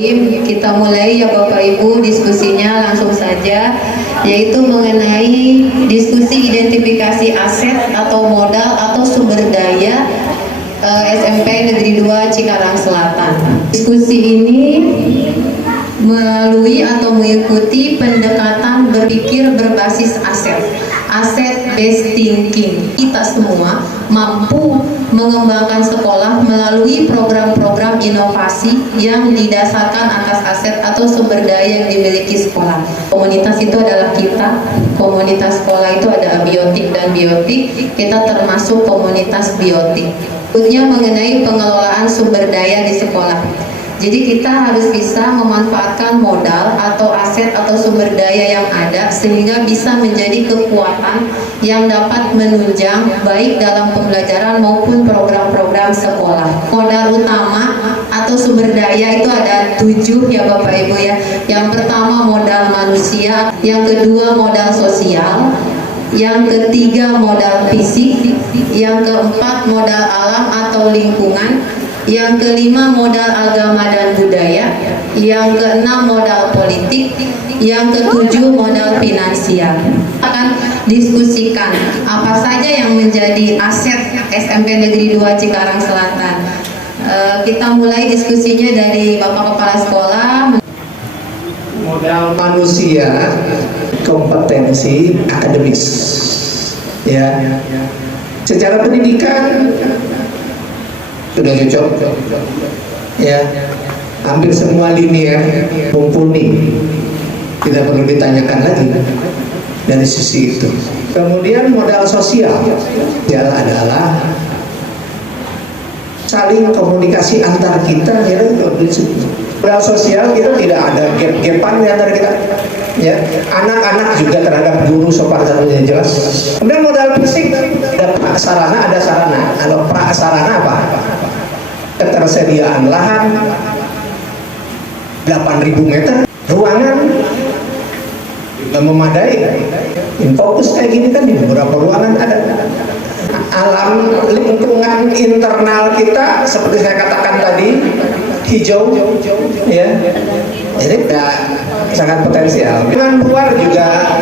Kita mulai ya Bapak Ibu diskusinya langsung saja, yaitu mengenai diskusi identifikasi aset atau modal atau sumber daya SMP Negeri 2 Cikarang Selatan. Diskusi ini melalui atau mengikuti pendekatan berpikir berbasis asset based thinking. Kita semua mampu mengembangkan sekolah melalui program-program inovasi yang didasarkan atas aset atau sumber daya yang dimiliki sekolah. Komunitas itu adalah kita, komunitas sekolah itu ada abiotik dan biotik, kita termasuk komunitas biotik. Berikutnya mengenai pengelolaan sumber daya di sekolah. Jadi kita harus bisa memanfaatkan modal atau aset atau sumber daya yang ada sehingga bisa menjadi kekuatan yang dapat menunjang baik dalam pembelajaran maupun program-program sekolah. Modal utama atau sumber daya itu ada 7 ya Bapak Ibu ya. Yang pertama modal manusia, yang kedua modal sosial, yang ketiga modal fisik, yang keempat modal alam atau lingkungan, yang kelima modal agama dan budaya, yang keenam modal politik, yang ketujuh modal finansial. Akan diskusikan apa saja yang menjadi aset SMP Negeri 2 Cikarang Selatan. Kita mulai diskusinya dari Bapak Kepala Sekolah. Modal manusia, kompetensi akademis, ya. Secara pendidikan sudah cocok, ya. Hampir semua linear mumpuni, tidak perlu ditanyakan lagi dari sisi itu. Kemudian modal sosial, ya adalah saling komunikasi antar kita, ya. Modal sosial kita tidak ada gap-gapan di antara kita, ya. Anak-anak juga terhadap guru sopan santunnya jelas. Kemudian modal fisik, ada prasarana, ada sarana. Kalau prasarana apa? Ketersediaan lahan 8.000 meter, ruangan tidak memadai. Infocus kayak gini kan di beberapa ruangan ada. Alam lingkungan internal kita seperti saya katakan tadi hijau, ya. Jadi sangat potensial. Dengan luar juga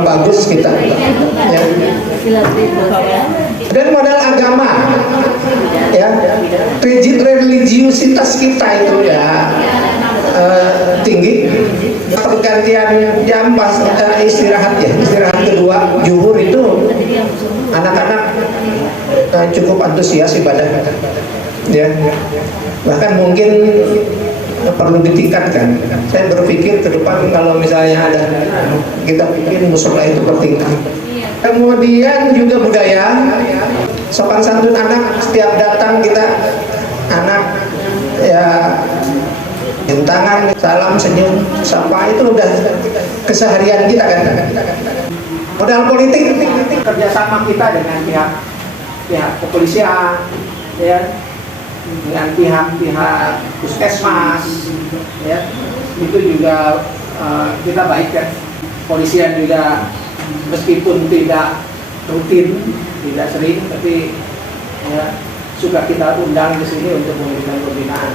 bagus kita, ya. Dan modal agama, ya, religiusitas kita itu ya tinggi. Pergantian jam pas istirahat kedua zuhur itu anak-anak cukup antusias ibadah, ya. Bahkan mungkin perlu ditingkatkan. Saya berpikir ke depan kalau misalnya ada, kita bikin musola itu bertingkat. Kemudian juga budaya, sopan santun anak, setiap datang kita anak ya cium tangan, salam, senyum, sapa, itu udah keseharian kita kan. Modal politik, kerjasama kita dengan pihak kepolisian, ya, dengan pihak puskesmas, ya, itu juga kita baik kan. Polisian juga meskipun tidak rutin, tidak sering, tapi ya, suka kita undang ke sini untuk memberikan pembinaan.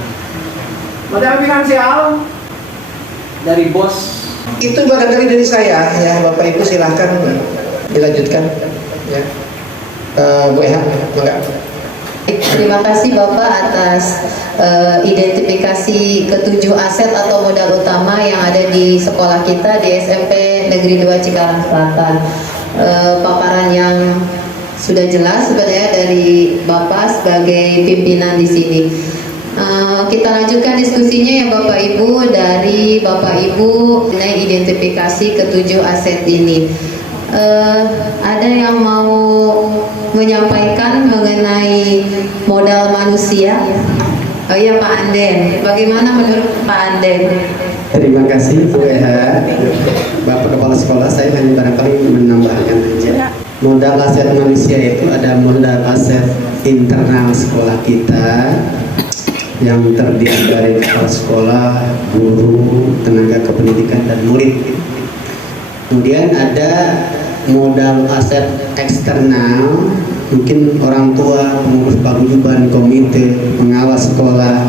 Modal finansial dari bos itu barangkali dari saya, ya. Bapak Ibu silahkan dilanjutkan, ya. Bu Eha, enggak. Terima kasih Bapak atas identifikasi ketujuh aset atau modal utama yang ada di sekolah kita di SMP Negeri 2 Cikarang Selatan. Paparan yang sudah jelas sebenarnya dari Bapak sebagai pimpinan di sini. Kita lanjutkan diskusinya ya Bapak Ibu, dari Bapak Ibu mengenai identifikasi ketujuh aset ini. Ada yang mau menyampaikan mengenai modal manusia? Oh iya Pak Anden, bagaimana menurut Pak Anden? Terima kasih Bu Eha, Bapak Kepala Sekolah. Saya hanya barangkali menambahkan aja. Modal aset manusia itu ada modal aset internal sekolah kita yang terdiri dari kepala sekolah, guru, tenaga kependidikan, dan murid. Kemudian ada modal aset eksternal, mungkin orang tua, pengurus paguyuban, komite, pengawas sekolah,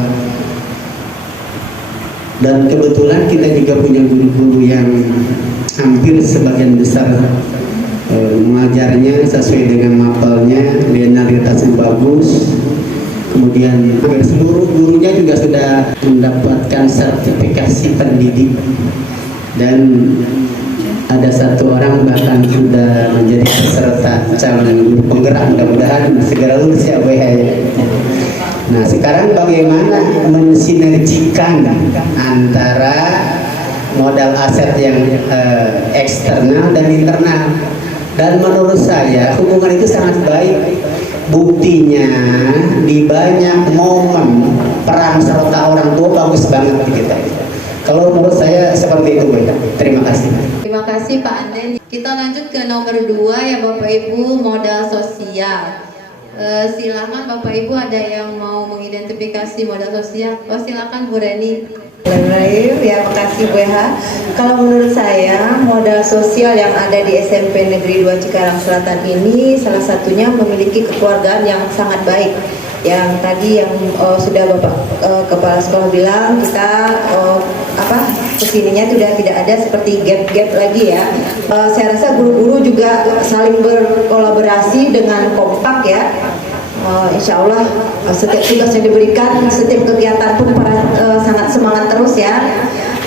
Dan kebetulan kita juga punya guru-guru yang hampir sebagian besar mengajarnya sesuai dengan mapelnya, netralitasnya bagus. Kemudian hampir seluruh gurunya juga sudah mendapatkan sertifikasi pendidik, dan ada satu orang bahkan sudah menjadi peserta calon guru penggerak, mudah-mudahan segera lulus ya WH. Nah, sekarang bagaimana mensinergikan antara modal aset yang eksternal dan internal? Dan menurut saya hubungan itu sangat baik. Buktinya di banyak momen peran serta orang tua bagus banget di kita. Kalau menurut saya seperti itu, Bu. Terima kasih. Terima kasih Pak Anden. Kita lanjut ke nomor 2 ya Bapak Ibu, modal sosial. Silakan Bapak Ibu, ada yang mau mengidentifikasi modal sosial? Oh, silakan Bu Reni. Ya, makasih Bu Eha. Kalau menurut saya modal sosial yang ada di SMP Negeri 2 Cikarang Selatan ini salah satunya memiliki kekeluargaan yang sangat baik. Yang tadi yang sudah Bapak Kepala Sekolah bilang, kita kesininya sudah tidak ada seperti gap-gap lagi ya. Saya rasa guru-guru juga saling berkolaborasi dengan kompak ya. Insya Allah setiap tugas yang diberikan, setiap kegiatan pun sangat semangat terus ya.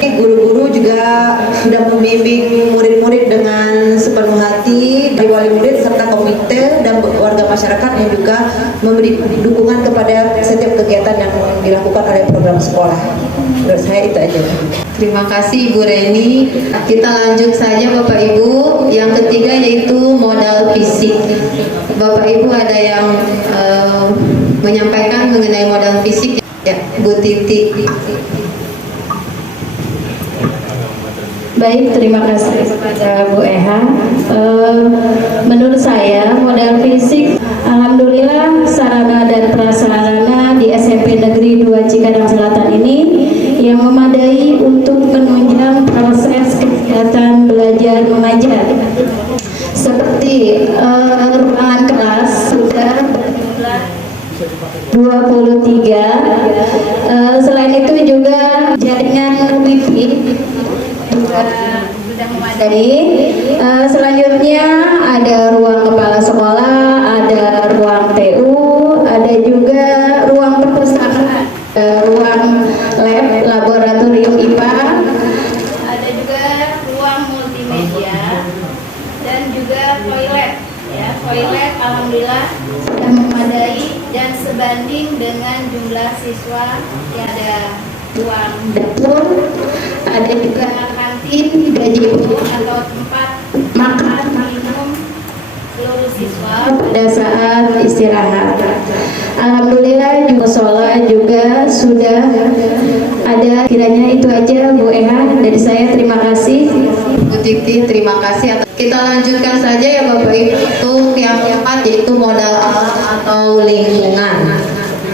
Guru-guru juga sudah membimbing murid-murid dengan sepenuh hati, dari wali murid serta komite dan warga masyarakat yang juga memberi dukungan kepada setiap kegiatan yang dilakukan oleh program sekolah. Menurut saya itu aja. Terima kasih Ibu Reni. Kita lanjut saja Bapak Ibu. Yang ketiga yaitu modal fisik. Bapak Ibu ada yang menyampaikan mengenai modal fisik? Ya, Bu Titi. Baik, terima kasih kepada Bu Eha. Menurut saya modal fisik, alhamdulillah sarana dan prasarana di SMP Negeri 2 Cikarang Selatan ini yang memadai untuk menunjang proses kegiatan belajar mengajar. Seperti ruangan kelas sudah 23. Selain itu juga jaringan wifi sudah memadai. Selanjutnya ada ruang kepala sekolah, ada ruang TU, ada juga ruang perpustakaan, ruang lab, laboratorium IPA, ada juga ruang multimedia dan juga toilet. Ya, toilet alhamdulillah sudah memadai dan sebanding dengan jumlah siswa yang ada. Ruang dapur, ada juga kantin, gazebo atau tempat makan minum seluruh siswa pada saat istirahat. Alhamdulillah juga musola juga sudah ada. Kiranya itu aja Bu Eha dari saya, terima kasih. Bu Titi, terima kasih. Kita lanjutkan saja ya Bapak Ibu. Untuk yang keempat yaitu modal alam atau lingkungan.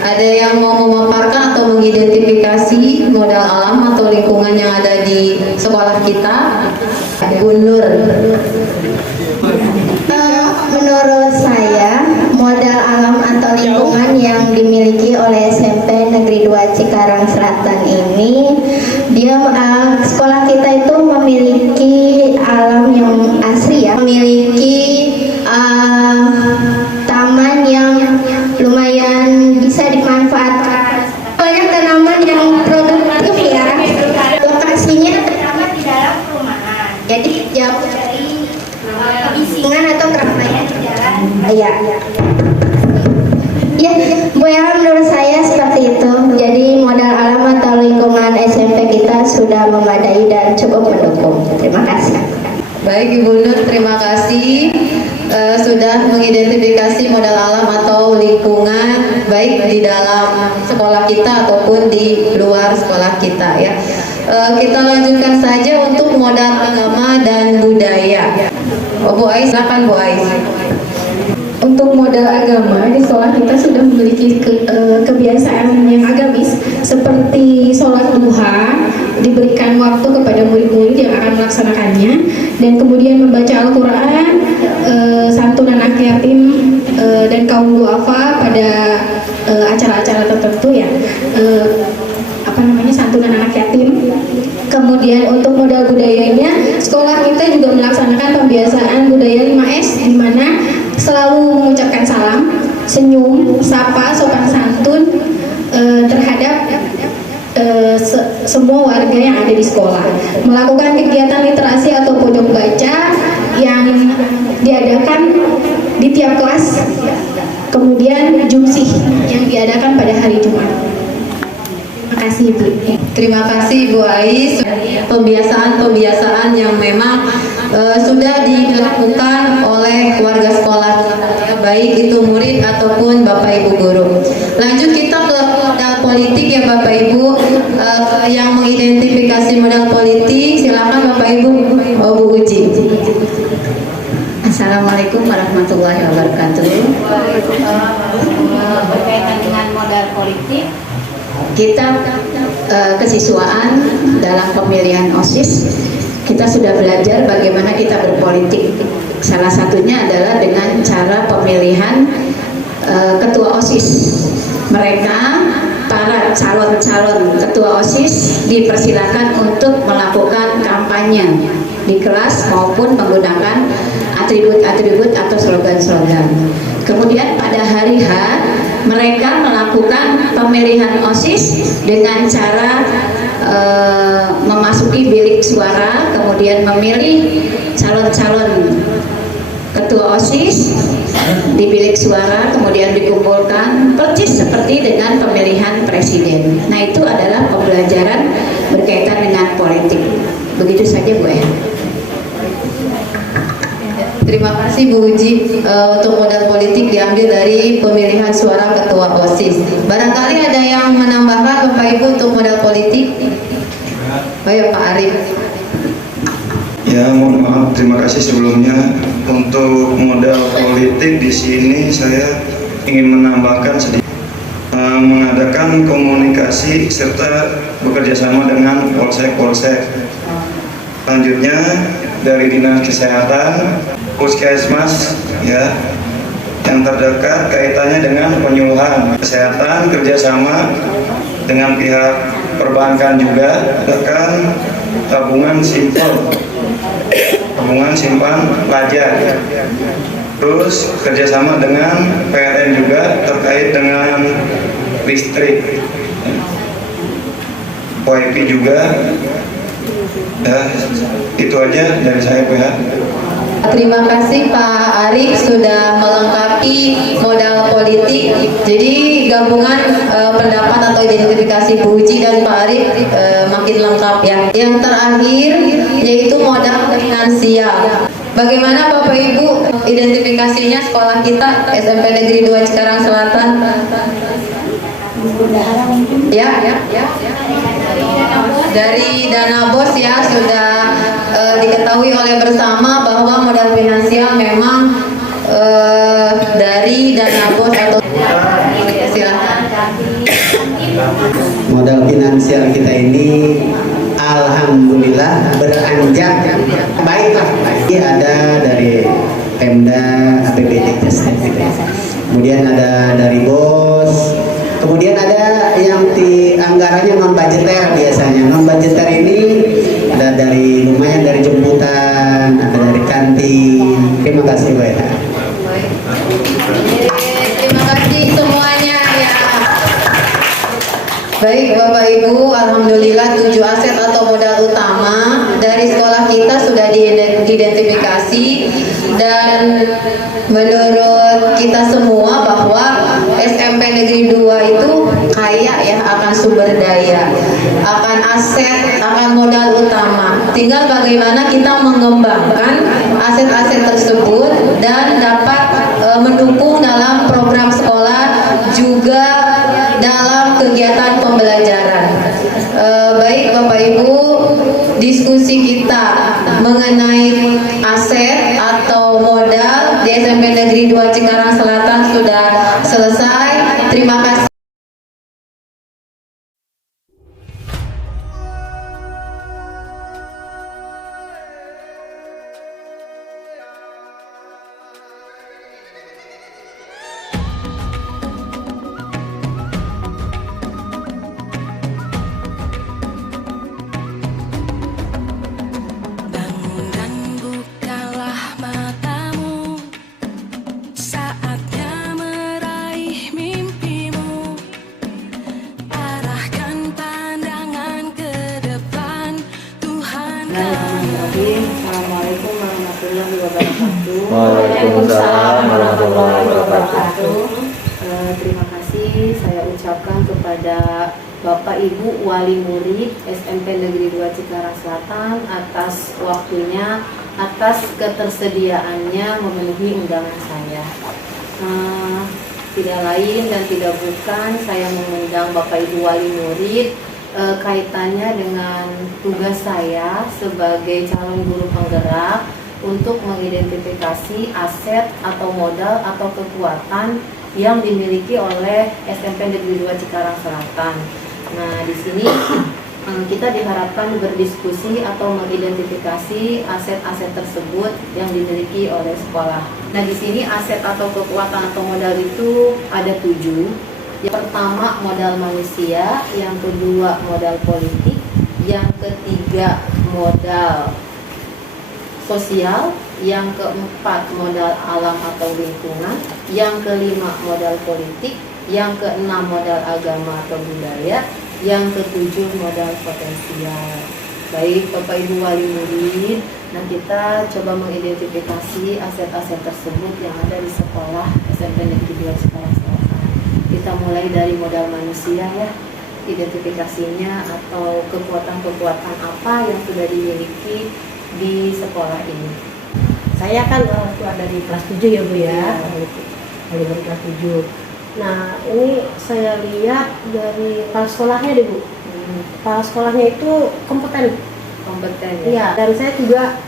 Ada yang mau memaparkan atau mengidentifikasi modal alam atau lingkungan yang ada di sekolah kita? Bu Nur. Menurut saya, modal alam atau lingkungan yang dimiliki oleh SMP Negeri 2 Cikarang Selatan ini, sekolah kita itu memiliki alam yang asri ya, memiliki taman yang lumayan bisa dimanfaatkan, banyak tanaman yang produktif ya. Lokasinya terdapat di dalam perumahan, jadi jauh dari kebisingan atau keramaian di jalan. Ya, Bu ya, menurut saya seperti itu. Jadi modal alam atau lingkungan SMP kita sudah memadai dan cukup mendukung. Terima kasih. Baik Ibu Nur, terima kasih sudah mengidentifikasi modal alam atau lingkungan baik di dalam sekolah kita ataupun di luar sekolah kita ya. Kita lanjutkan saja untuk modal agama dan budaya. Bu Ais, silakan Bu Ais. Untuk modal agama di sekolah kita sudah memiliki kebiasaan yang agamis seperti sholat duha, diberikan waktu kepada murid-murid yang akan melaksanakannya, dan kemudian membaca Al-Quran, santunan anak yatim, dan kaum duafa pada acara-acara tertentu ya, santunan anak yatim Kemudian untuk modal budayanya, sekolah kita juga melaksanakan pembiasaan budaya 5S, di mana selalu mengucapkan salam, senyum, sapa, sopan santun terhadap semua warga yang ada di sekolah. Melakukan kegiatan literasi atau pojok baca yang diadakan di tiap kelas. Kemudian jumsih yang diadakan pada hari Jumat. Terima kasih Ibu. Terima kasih Bu Ais. Pembiasaan-pembiasaan yang memang sudah dilakukan oleh warga sekolah, baik itu murid ataupun Bapak Ibu guru. Lanjut kita ke modal politik ya Bapak Ibu, yang mengidentifikasi modal politik. Silakan Bapak Ibu, Bu Uji. Assalamualaikum warahmatullahi wabarakatuh. Berkaitan dengan modal politik, kita kesiswaan dalam pemilihan OSIS, kita sudah belajar bagaimana kita berpolitik. Salah satunya adalah dengan cara pemilihan ketua OSIS. Mereka para calon-calon ketua OSIS dipersilakan untuk melakukan kampanye di kelas maupun menggunakan atribut-atribut atau slogan-slogan. Kemudian pada hari H mereka melakukan pemilihan OSIS dengan cara memasuki bilik suara, kemudian memilih calon-calon ketua OSIS di bilik suara, kemudian dikumpulkan persis seperti dengan pemilihan presiden. Nah, itu adalah pembelajaran berkaitan dengan politik. Begitu saja Bu ya. Terima kasih Bu Uji. Untuk modal politik diambil dari pemilihan suara ketua OSIS. Barangkali ada yang menambahkan Bapak Ibu untuk modal politik? Baik Pak Arif. Ya, mohon maaf, terima kasih sebelumnya. Untuk modal politik di sini saya ingin menambahkan sedikit, mengadakan komunikasi serta bekerjasama dengan polsek-polsek. Selanjutnya dari Dinas Kesehatan, Puskesmas ya yang terdekat kaitannya dengan penyuluhan kesehatan, kerjasama dengan pihak perbankan juga, bahkan tabungan simpan pelajar. Terus kerjasama dengan PLN juga terkait dengan listrik, WiFi juga. Ya, itu aja dari saya Bu ya. Terima kasih Pak Arif sudah melengkapi modal politik. Jadi gabungan pendapat atau identifikasi Bu Uji dan Pak Arif makin lengkap ya. Yang terakhir yaitu modal finansial. Bagaimana Bapak Ibu identifikasinya sekolah kita SMP Negeri 2 Cikarang Selatan? Ya. Dari dana BOS ya sudah diketahui oleh bersama bahwa modal finansial memang dari dana BOS atau silahkan. Modal finansial kita ini alhamdulillah beranjak baiklah. Ini ada dari Pemda, APBD Kestek, kemudian ada dari BOS, kemudian ada yang di anggarannya non budgeter. Biasanya non budgeter ini ada dari lumayan dari jemputan, ada dari kantin. Terima kasih Bu ya. Terima kasih semuanya ya. Baik Bapak Ibu, alhamdulillah 7 aset atau modal utama dari sekolah kita sudah diidentifikasi, dan menurut kita semua bahwa SMP Negeri 2 itu kaya ya akan sumber daya, akan aset, akan modal utama. Tinggal bagaimana kita mengembangkan aset-aset tersebut dan dapat mendukung dalam program sekolah juga dalam kegiatan pembelajaran. Baik Bapak Ibu, diskusi kita mengenai aset atau modal di SMP Negeri 2 Cikarang Selatan sudah selesai. Terima kasih. wabarakatuh. Waalaikumsalam warahmatullahi wabarakatuh. Terima kasih saya ucapkan kepada Bapak Ibu Wali Murid SMP Negeri 2 Cikarang Selatan atas waktunya, atas ketersediaannya memenuhi undangan saya. Tidak lain dan tidak bukan saya mengundang Bapak Ibu Wali Murid kaitannya dengan tugas saya sebagai calon guru penggerak untuk mengidentifikasi aset atau modal atau kekuatan yang dimiliki oleh SMP Negeri 2 Cikarang Selatan. Nah, di sini kita diharapkan berdiskusi atau mengidentifikasi aset-aset tersebut yang dimiliki oleh sekolah. Nah, di sini aset atau kekuatan atau modal itu ada 7. Yang pertama modal manusia, yang kedua modal politik, yang ketiga modal sosial, yang keempat modal alam atau lingkungan, yang kelima modal politik, yang keenam modal agama atau budaya, yang ketujuh modal potensial. Baik Bapak Ibu Wali Murid, nah kita coba mengidentifikasi aset-aset tersebut yang ada di sekolah SMP Negeri 2 Cikarang Selatan. Kita mulai dari modal manusia ya, identifikasinya atau kekuatan-kekuatan apa yang sudah dimiliki di sekolah ini. Saya kan keluar dari kelas 7 ya Bu ya, dari kelas 7. Nah ini saya lihat dari kepala sekolahnya deh Bu. Kepala sekolahnya itu kompeten ya? Iya, dan saya juga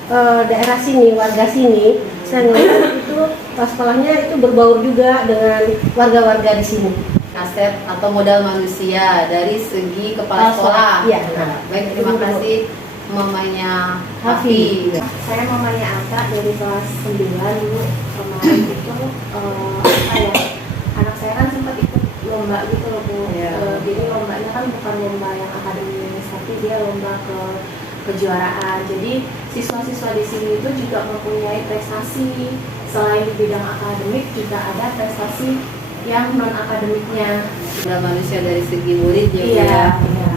daerah sini, warga sini. Saya ngelihat itu kepala sekolahnya itu berbaur juga dengan warga-warga di sini. Aset atau modal manusia dari segi kepala sekolah. Iya. Baik, terima kasih mamanya Hafi. Saya mamanya Ata dari kelas 9 dulu. Kemarin itu anak saya kan sempat ikut lomba gitu loh Bu. Jadi lombanya kan bukan lomba yang akademis, tapi dia lomba kejuaraan. Jadi siswa-siswa di sini itu juga mempunyai prestasi. Selain di bidang akademik juga ada prestasi yang non akademiknya. Modal manusia dari segi murid ya, iya,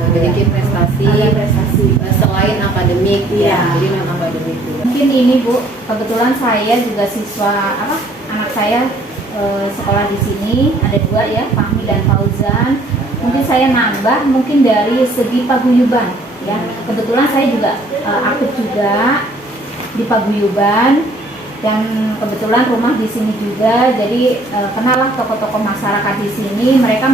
memiliki prestasi, ada prestasi selain akademik, iya. Jadi non akademik juga. Mungkin ini Bu, kebetulan saya juga siswa anak saya sekolah di sini ada 2 ya, Fahmi dan Fauzan. Mungkin saya nambah mungkin dari segi paguyuban ya. Kebetulan saya juga aktif juga di paguyuban. Dan kebetulan rumah di sini juga, jadi kenal tokoh-tokoh masyarakat di sini. Mereka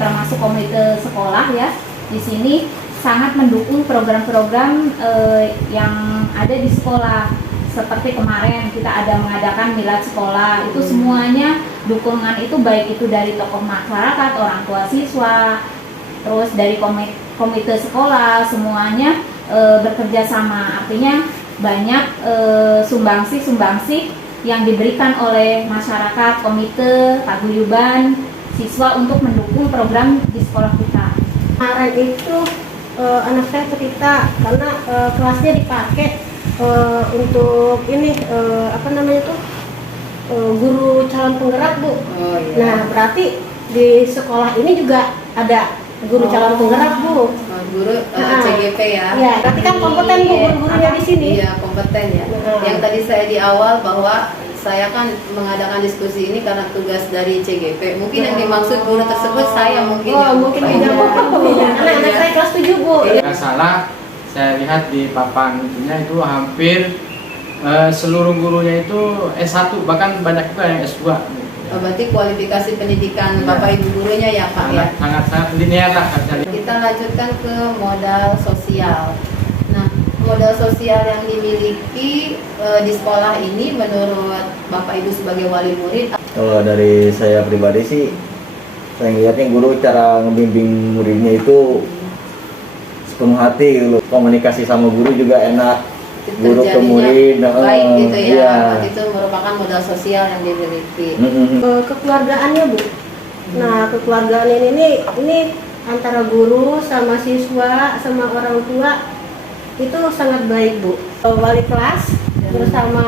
termasuk komite sekolah ya. Di sini sangat mendukung program-program yang ada di sekolah. Seperti kemarin kita ada mengadakan milad sekolah, itu semuanya dukungan itu baik itu dari tokoh masyarakat, orang tua siswa, terus dari komite sekolah, semuanya bekerja sama. Artinya banyak sumbangsi yang diberikan oleh masyarakat, komite, paguyuban, siswa untuk mendukung program di sekolah kita. Kemarin itu anak saya cerita karena kelasnya dipakai untuk ini guru calon penggerak Bu. Oh, iya. Nah berarti di sekolah ini juga ada guru calon penggerak Bu. Guru CGP ya. Iya, berarti kan kompeten Bu guru-gurunya di sini. Iya, kompeten ya. Yang tadi saya di awal bahwa saya kan mengadakan diskusi ini karena tugas dari CGP. Mungkin yang dimaksud guru tersebut saya mungkin. Mungkin tidak Bu. Anak saya kelas 7 Bu. Tidak salah, saya lihat di papan itunya itu hampir seluruh gurunya itu S1, bahkan banyak juga yang S2. Berarti kualifikasi pendidikan Bapak Ibu gurunya ya Pak ya? Sangat linear lah. Kita lanjutkan ke modal sosial. Nah, modal sosial yang dimiliki di sekolah ini menurut Bapak Ibu sebagai wali murid? Kalau dari saya pribadi sih, saya ngeliatnya guru cara ngebimbing muridnya itu sepenuh hati gitu. Komunikasi sama guru juga enak. Guru ke murid baik gitu ya. Itu merupakan modal sosial yang dimiliki. Kekeluargaannya Bu. Nah kekeluargaan ini antara guru sama siswa sama orang tua itu sangat baik Bu. Wali kelas bersama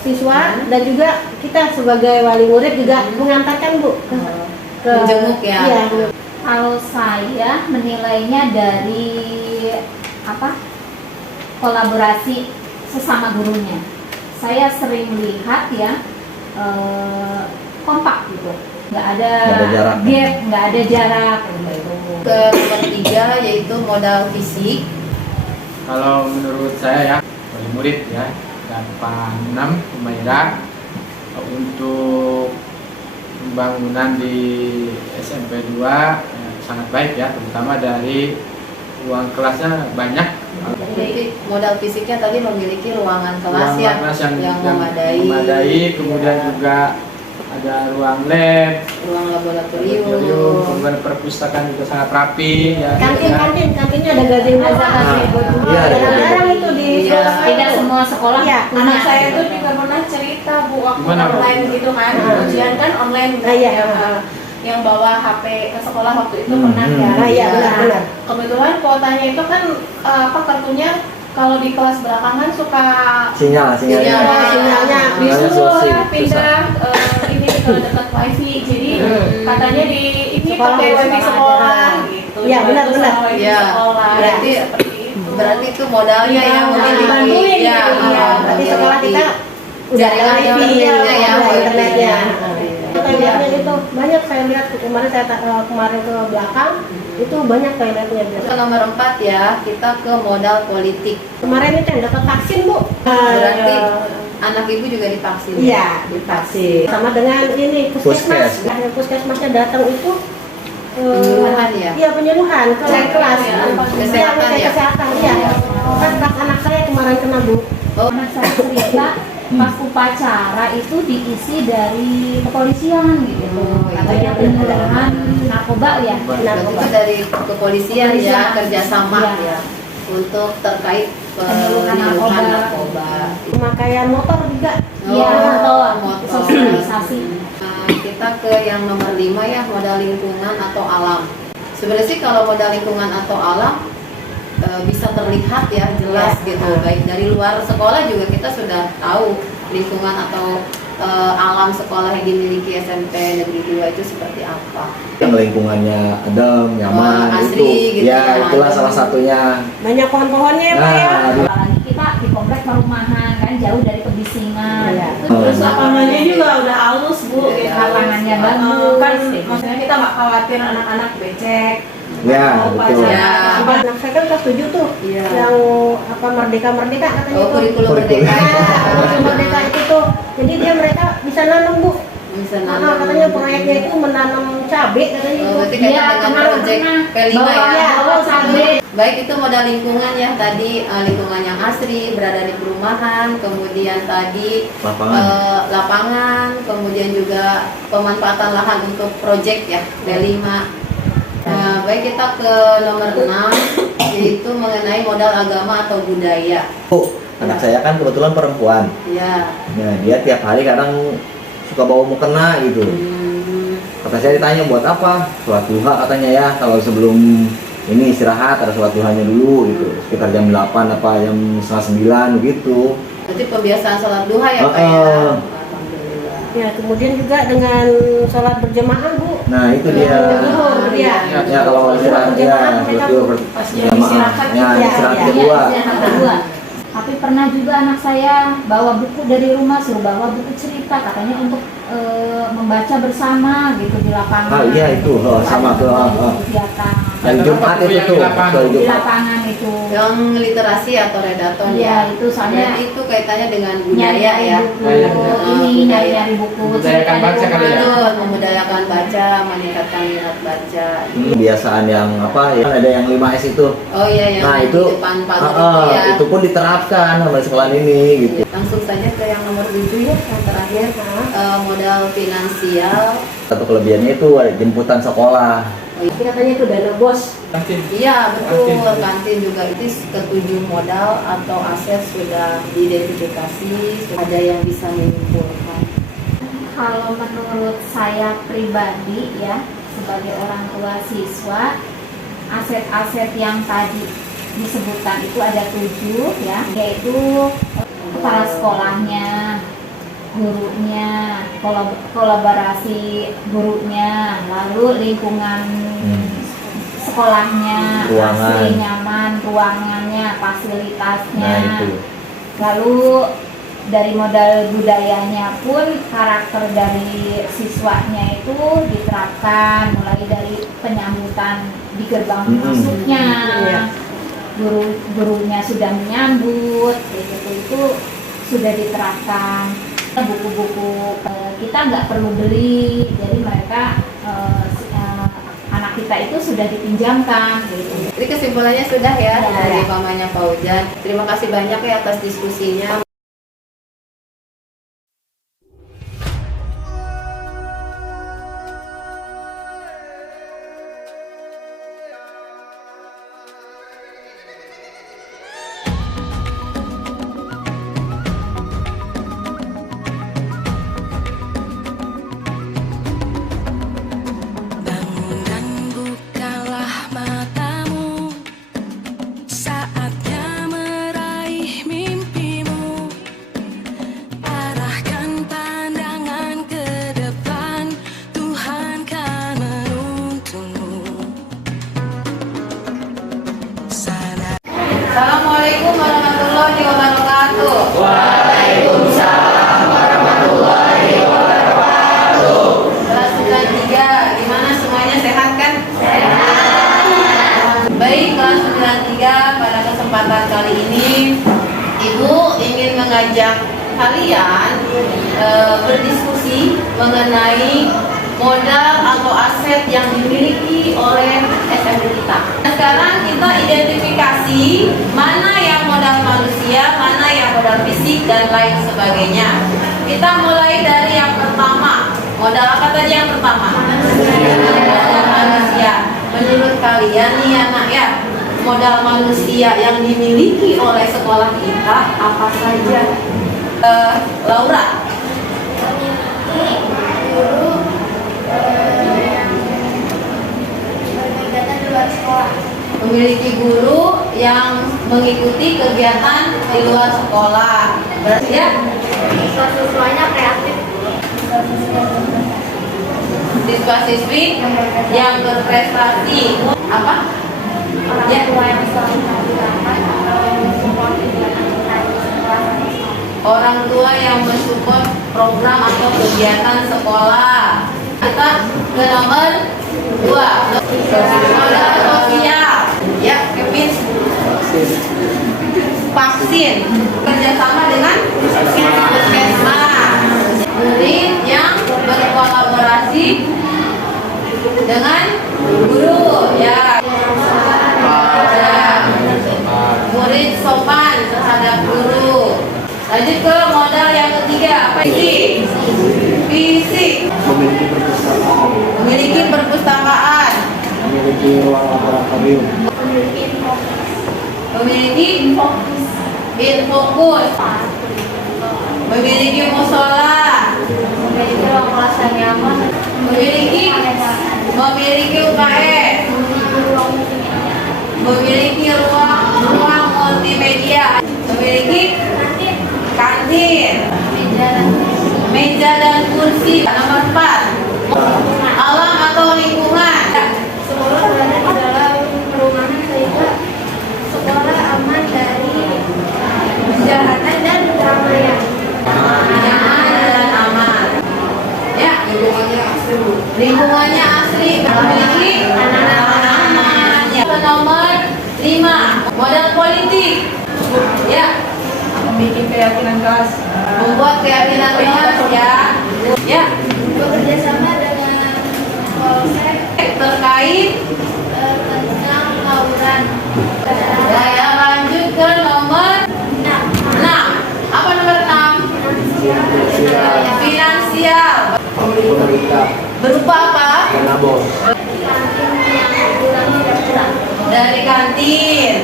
siswa dan juga kita sebagai wali murid juga mengantarkan Bu ke menjenguk ya. Iya. Kalau saya menilainya dari kolaborasi sesama gurunya. saya sering lihat ya kompak gitu, nggak ada jarak, gap, nggak ada jarak gitu. Ke nomor 3 yaitu modal fisik. Kalau menurut saya ya, bagi murid ya, dan Pak 6 Humaira, untuk pembangunan di SMP 2 sangat baik ya, terutama dari ruang kelasnya banyak. Jadi modal fisiknya tadi memiliki ruangan kelas yang memadai, kemudian juga ada ruang lab, ruang laboratorium, kemudian perpustakaan juga sangat rapi. Ya, Kantinnya ada gazebo. Iya, ada Jarang itu di sekolah. Tidak semua sekolah Iya, punya. Anak saya itu juga pernah cerita Bu, waktu Gimana, Bu? online gitu kan, ujian kan online. Iya. Yang bawa HP ke sekolah waktu itu pernah ya. Iya, benar. Kebetulan kuotanya itu kan kartunya kalau di kelas belakangan suka sinyalnya disuruh susah. pindah ini ke dekat wifi. Jadi katanya di ini pakai wifi sekolah gitu. Iya, benar. Wifi Ya, sekolah. berarti berarti itu modalnya yang memiliki ya. Berarti sekolah kita udah ada jaringan wifi, internetnya ya, internetnya. Toiletnya itu banyak saya lihat kemarin kemarin ke belakang itu banyak toiletnya. Ke nomor 4 ya, kita ke modal politik. Kemarin itu yang dapat vaksin Bu. Berarti anak ibu juga divaksin. Iya, divaksin. Sama dengan ini puskesmas. Puskesmasnya datang itu Penyuluhan ya? Iya, penyuluhan ke kelas. Kesehatan ya? Kesehatan, iya. Kan anak saya kemarin kena Bu. Anak saya cerita pas upacara itu diisi dari kepolisian gitu, katanya penyuluhan narkoba ya. Itu dari kepolisian ya, kerjasama ya untuk terkait penyuluhan narkoba. Pemakaian motor juga. Iya, motor. sosialisasi. Kita ke yang nomor 5 ya, modal lingkungan atau alam. Sebenarnya sih kalau modal lingkungan atau alam bisa terlihat ya jelas gitu, baik dari luar sekolah juga kita sudah tahu lingkungan atau alam sekolah yang dimiliki SMP Negeri 2 itu seperti apa. Yang lingkungannya adem, nyaman, asri, itu gitu, ya itulah salah satunya. Banyak pohon-pohonnya ya Pak ya. Apalagi kita di komplek perumahan kan jauh dari pebisingan. Terus lapangannya juga udah halus Bu, gitu. Lapangannya bagus. Kan maksudnya kita nggak khawatir anak-anak becek. Ya, betul. Ya. Anak saya kan kelas 7 tuh. Yang apa merdeka katanya itu. Kurikulum merdeka. Kurikulum merdeka itu tuh. Jadi mereka bisa nanam Bu. Bisa nanam. Katanya proyeknya itu menanam cabai katanya itu. Berarti kaitan dengan proyek P5 ya. Baik, itu modal lingkungan ya, tadi lingkungan yang asri, berada di perumahan, kemudian tadi lapangan, kemudian juga pemanfaatan lahan untuk proyek ya, P5. Baik, kita ke nomor 6 yaitu mengenai modal agama atau budaya. Anak saya kan kebetulan perempuan. Ya. Nah, dia tiap hari kadang suka bawa mukena gitu. Kata saya ditanya buat apa? Sholat duha katanya ya, kalau sebelum ini istirahat ada sholat duhanya dulu gitu. Sekitar jam 8 apa jam setengah 9 gitu. Berarti pembiasaan sholat duha ya Pak ya? Ya, kemudian juga dengan sholat berjamaah Bu. Nah itu dia. Ya kalau istirahat ya berjamaah. Ya istirahat kedua. Tapi pernah juga anak saya bawa buku dari rumah, suruh bawa buku cerita katanya untuk membaca bersama gitu di lapangan. Iya itu sama tuh. Hari Jumat itu tuh. Di lapangan itu. Yang literasi atau redaton ya. Itu soalnya itu kaitannya dengan budaya ya. Ini nyari buku. Membudayakan baca kali ya. Memudayakan baca, meningkatkan minat baca. Kebiasaan yang apa ya? Ada yang 5S itu. Oh iya yang nah, itu, depan pagar itu ya. Itu pun diterapkan sama sekolah ini gitu. Langsung saja ke yang nomor 7 ya, yang terakhir modal finansial. Satu kelebihannya itu jemputan sekolah. Katanya itu dana bos. Iya betul, kantin juga itu ketujuh modal atau aset sudah diidentifikasi, ada yang bisa menyimpulkan. Kalau menurut saya pribadi ya, sebagai orang tua siswa, aset-aset yang tadi disebutkan itu ada 7 ya, yaitu kepala sekolahnya, gurunya, kolaborasi gurunya, lalu lingkungan sekolahnya, asri, nyaman, ruangannya, fasilitasnya, lalu dari modal budayanya pun karakter dari siswanya itu diterapkan mulai dari penyambutan di gerbang masuknya, gurunya sudah menyambut, itu sudah diterapkan. Buku-buku kita nggak perlu beli, jadi mereka anak kita itu sudah dipinjamkan gitu. Jadi kesimpulannya sudah ya dari pamannya Fauzan. Terima kasih banyak ya atas diskusinya. Assalamualaikum warahmatullahi wabarakatuh. Waalaikumsalam warahmatullahi wabarakatuh. Kelas 93, gimana semuanya sehat kan? Sehat. Baik, kelas 93 pada kesempatan kali ini Ibu ingin mengajak kalian berdiskusi mengenai modal atau aset yang dimiliki oleh SMP kita. Sekarang kita identifikasi mana yang modal manusia, mana yang modal fisik dan lain sebagainya. Kita mulai dari yang pertama. Modal apa tadi yang pertama? Modal manusia. Menurut kalian nih anak ya, modal manusia yang dimiliki oleh sekolah kita apa saja? Laura. Memiliki guru yang mengikuti kegiatan di luar sekolah. Berarti ya, Siswa-siswanya kreatif. siswa-siswi yang berprestasi. Apa? Orang tua yang selalu menggerakkan atau mensupport kegiatan sekolah. Orang tua yang mensupport program atau kegiatan sekolah. Kita ke nomor 2. Modal sosial. Ya, Kevin. Vaksin. Kerjasama dengan puskesmas. Murid yang berkolaborasi dengan guru. Ya. Murid sopan terhadap guru. Lanjut ke modal yang ketiga, apa ini? Fisik. Memiliki perpustakaan. Memiliki ruang laboratorium. Memiliki infokus. Memiliki musola. Memiliki ruang kelas yang nyaman. Memiliki UKS. Memiliki ruang multimedia. Memiliki kantin. Meja dan kursi. Nomor 4. Alam atau lingkungan. Sekolah berada di dalam perumahan sehingga sekolah aman dari kejahatan dan keramaian. Nyaman dan aman. Ya, lingkungannya asli. Memiliki aman. Ya. Nomor 5. Modal politik. Ya. Memiliki keyakinan kelas. Membuat keyakinan kelas ya. Ya. Bekerja sama dengan polsek Terkait tentang tawuran. saya lanjut ke nomor 6. Apa nomor 6? Finansial. Berupa apa? Dari kantin.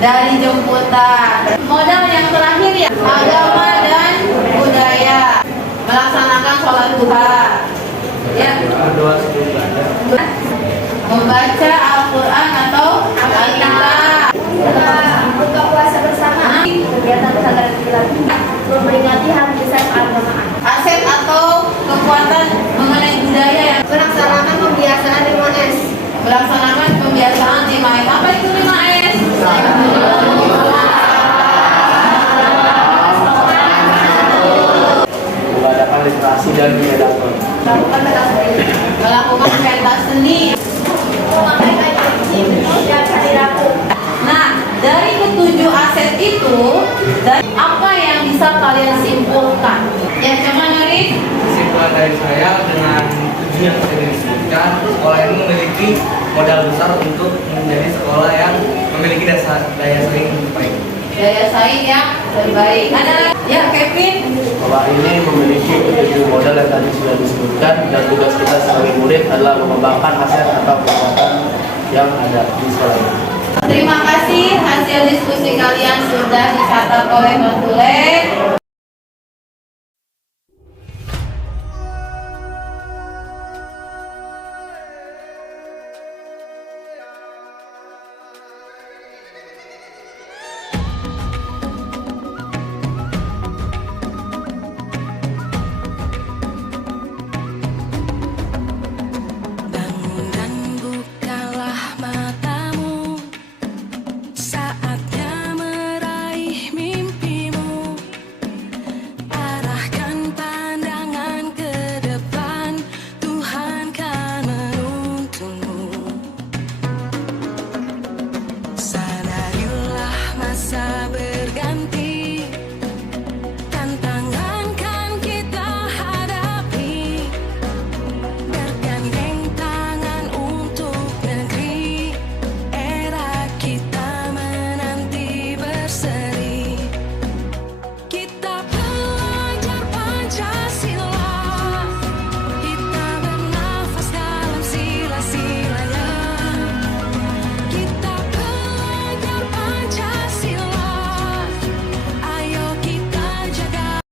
Dari jemputan. Modal yang terakhir ya, agama dan budaya. Melaksanakan sholat duha. Ya. Membaca Al-Quran atau Al-Kitab. Buka puasa bersama. Kegiatan pesantren dilakukan memperingati hari besar keagamaan. Aset atau kekuatan mengenai budaya yang Melaksanakan pembiasaan 5S. melaksanakan pembiasaan 5S. Apa itu 5S? literasi dan predator. Melakukan pentas seni. Nah, dari ketujuh aset itu, dari apa yang bisa kalian simpulkan? Ya, coba Nurin. Kesimpulan dari saya dengan tujuh yang tadi disebutkan, sekolah ini memiliki modal besar untuk menjadi sekolah yang memiliki daya saing yang baik. Daya saing yang terbaik. Ada lagi? Ya, Kevin. Sekolah ini memiliki tujuh modal yang tadi sudah disebutkan, dan tugas kita sebagai murid adalah mengembangkan aset atau kekuatan yang ada di sekolah ini. Terima kasih, hasil diskusi kalian sudah dicatat oleh Bang Tule.